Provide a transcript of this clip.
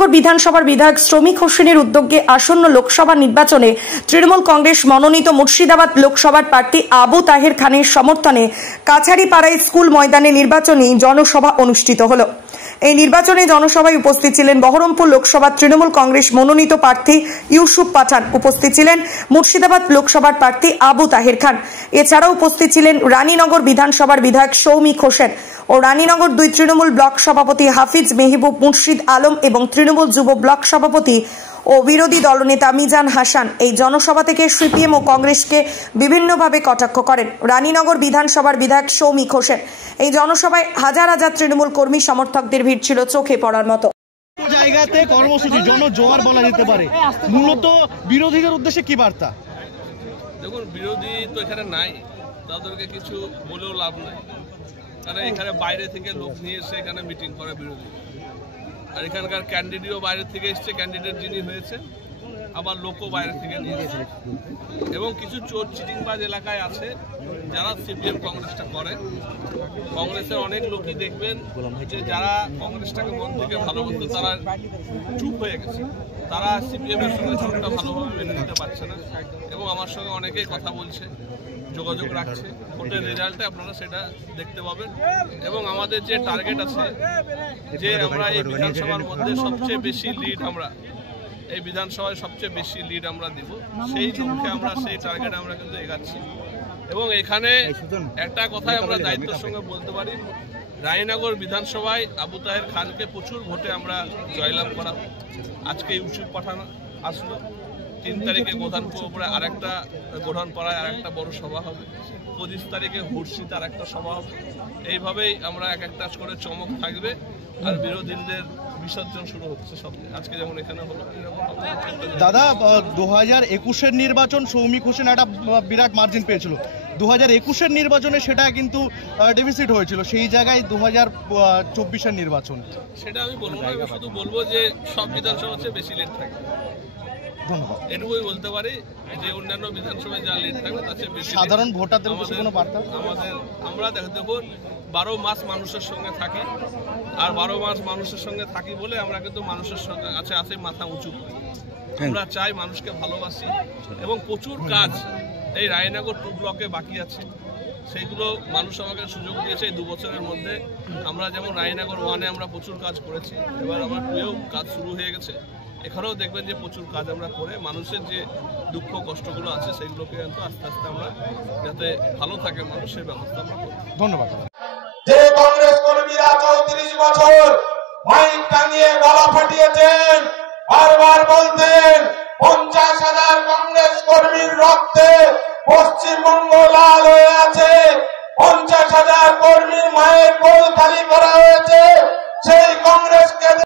রানীনগর বিধানসভার বিধায়ক শ্রমিক হোসেনের উদ্যোগে আসন্ন লোকসভা নির্বাচনে তৃণমূল কংগ্রেস মনোনীত মুর্শিদাবাদ লোকসভার প্রার্থী আবু তাহের খানের সমর্থনে কাছারিপাড়ায় স্কুল ময়দানে নির্বাচনী জনসভা অনুষ্ঠিত হলো। এই নির্বাচনে জনসভায় উপস্থিত ছিলেন বহরমপুর লোকসভার তৃণমূল কংগ্রেস মনোনীত প্রার্থী ইউসুফ পাঠান, উপস্থিত ছিলেন মুর্শিদাবাদ লোকসভার প্রার্থী আবু তাহের খান। এছাড়াও উপস্থিত ছিলেন রানীনগর বিধানসভার বিধায়ক শ্রমিক হোসেন ও রানীনগর 2 তৃণমূল ব্লক সভাপতি হাফিজ মেহবুব মুর্শিদ আলম এবং তৃণমূল যুব ব্লক সভাপতি ও বিরোধী দলনেতা মিজান হাসান। এই জনসভা থেকে সিপিএম ও কংগ্রেসকে বিভিন্নভাবে কটাক্ষ করেন রানীনগর বিধানসভার বিধায়ক শ্রমিক হোসেন। এই জনসভায় হাজার হাজার তৃণমূল কর্মী সমর্থকদের ভিড় ছিল চোখে পড়ার মতো। জায়গাতে কর্মসূচি জনজোয়ার বলা যেতে পারে, মূলত বিরোধীদের উদ্দেশ্যে কি বার্তা? দেখুন, বিরোধী তো এখানে নাই, তাদেরকে কিছু বলেও লাভ নাই, কারণ এখানে বাইরে থেকে লোক নিয়ে এসে এখানে মিটিং করে বিরোধী। আর এখানকার ক্যান্ডিডেটও বাইরে থেকে এসছে, ক্যান্ডিডেট যিনি হয়েছে, আবার লোকও বাইরে থেকে নিয়ে এসেছে। এবং কিছু চোর চিটিংবাজ এলাকায় আছে যারা সিপিএম কংগ্রেসটা করে। কংগ্রেসের অনেক লোকই দেখবেন যে যারা কংগ্রেসটাকে মন থেকে ভালোবাসতো তারা চুপ হয়ে গেছে, তারা সিপিএম এর সঙ্গে চুপটা ভালোভাবে মেনে নিতে পারছে না। এবং আমার সঙ্গে অনেকেই কথা বলছে, যোগাযোগ রাখছে। ভোটের রেজাল্টে আপনারা সেটা দেখতে পাবেন। এবং আমাদের যে টার্গেট আছে যে আমরা এই বিধানসভার মধ্যে সবচেয়ে বেশি লিড এই বিধানসভায় সবচেয়ে বেশি লিড আমরা দিব, সেই লক্ষ্যে আমরা সেই টার্গেটে আমরা কিন্তু এগাচ্ছি। এবং এখানে একটা কথাই আমরা দায়িত্বের সঙ্গে বলতে পারি, রানীনগর বিধানসভায় আবু তাহের খানকে প্রচুর ভোটে আমরা জয়লাভ করা। আজকে ইউসুফ পাঠান আসলো, 3 তারিখে গোধানপুরে আরেকটা গোধানপাড়ায় আরেকটা বড় সভা হবে, 25 তারিখে হুরশিতে আরেকটা সভা হবে। এইভাবেই আমরা এক একটা করে চমক থাকবে। আর বিরোধীদের বিসর্জন শুরু হচ্ছে সব, আজকে যেমন এখানে হলো। দাদা, 2021-এর নির্বাচন শ্রমিক হোসেন একটা বিরাট মার্জিন পেয়েছিল, 2021-এর নির্বাচনে সেটা কিন্তু ডেফিসিট হয়েছিল, সেই জায়গায় 2024-এর নির্বাচন সেটা আমি বলবো না। আমি শুধু বলবো যে সব বিধানসভা হচ্ছে বেশি লিড থাকে। ধন্যবাদ। এটুকুই বলতে পারি যে অন্যান্য বিধানসভায় যা লিড থাকবে তার চেয়ে বেশি। সাধারণ ভোটারদের কোনো বার্তা? আমরা দেখুন 12 মাস মানুষের সঙ্গে থাকি, আর 12 মাস মানুষের সঙ্গে থাকি বলে আমরা কিন্তু মানুষের সঙ্গে আছে মাথা উঁচু করি। আমরা চাই মানুষকে ভালোবাসি এবং প্রচুর কাজ এই রানীনগর 2 ব্লকে বাকি আছে, সেইগুলো মানুষ আমাকে সুযোগ দিয়েছে। এই 2 বছরের মধ্যে আমরা যেমন রানীনগর 1-এ আমরা প্রচুর কাজ করেছি, এবার আমার 2-এও কাজ শুরু হয়ে গেছে। এখানেও দেখবেন যে প্রচুর কাজ আমরা করে মানুষের যে দুঃখ কষ্টগুলো আছে সেগুলোকে কিন্তু আস্তে আস্তে আমরা যাতে ভালো থাকে মানুষ, সেই ব্যবস্থা আমরা করি। ধন্যবাদ। যে কংগ্রেস কর্মীরা 34 বছর মাইক টাঙিয়ে গলা ফাটিয়েছেন, বারবার বলতেন 50,000 কংগ্রেস কর্মীর রক্তে পশ্চিমবঙ্গ লাল হয়ে আছে, 50,000 কর্মীর